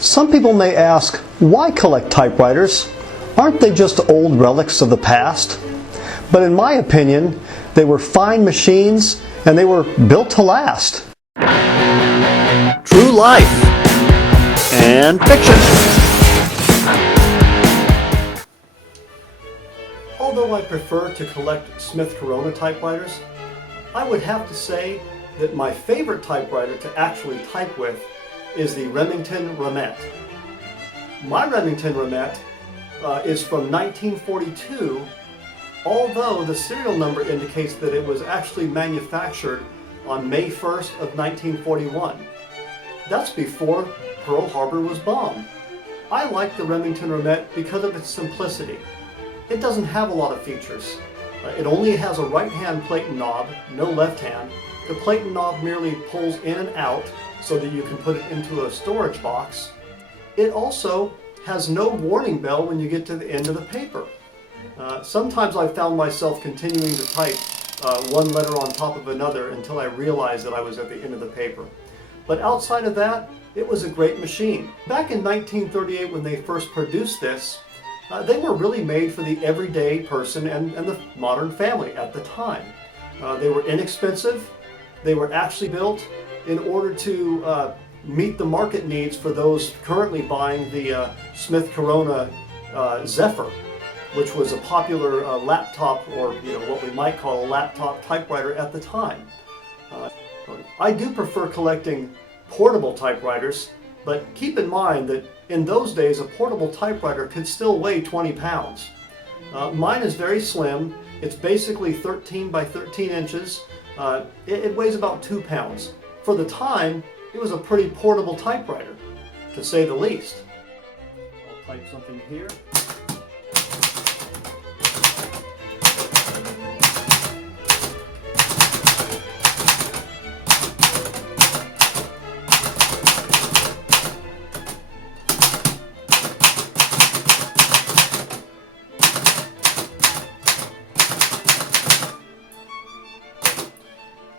Some people may ask, why collect typewriters? Aren't they just old relics of the past? But in my opinion, they were fine machines and they were built to last. True life and fiction. Although I prefer to collect Smith Corona typewriters, I would have to say that my favorite typewriter to actually type with is the Remington Remette. My Remington Remette is from 1942, although the serial number indicates that it was actually manufactured on May 1st of 1941. That's before Pearl Harbor was bombed. I like the Remington Remette because of its simplicity. It doesn't have a lot of features. It only has a right-hand plate and knob, no left-hand. The plate and knob merely pulls in and out so that you can put it into a storage box. It also has no warning bell when you get to the end of the paper. Sometimes I found myself continuing to type one letter on top of another until I realized that I was at the end of the paper. But outside of that, it was a great machine. Back in 1938 when they first produced this, they were really made for the everyday person and the modern family at the time. They were inexpensive. They were actually built in order to meet the market needs for those currently buying the Smith Corona Zephyr, which was a popular laptop, or what we might call a laptop typewriter at the time. I do prefer collecting portable typewriters, but keep in mind that in those days a portable typewriter could still weigh 20 pounds. Mine is very slim. It's basically 13 by 13 inches. It weighs about 2 pounds. For the time, it was a pretty portable typewriter, to say the least. I'll type something here.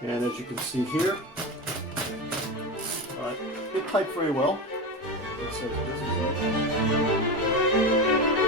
And as you can see here, it typed very well. It says this is it.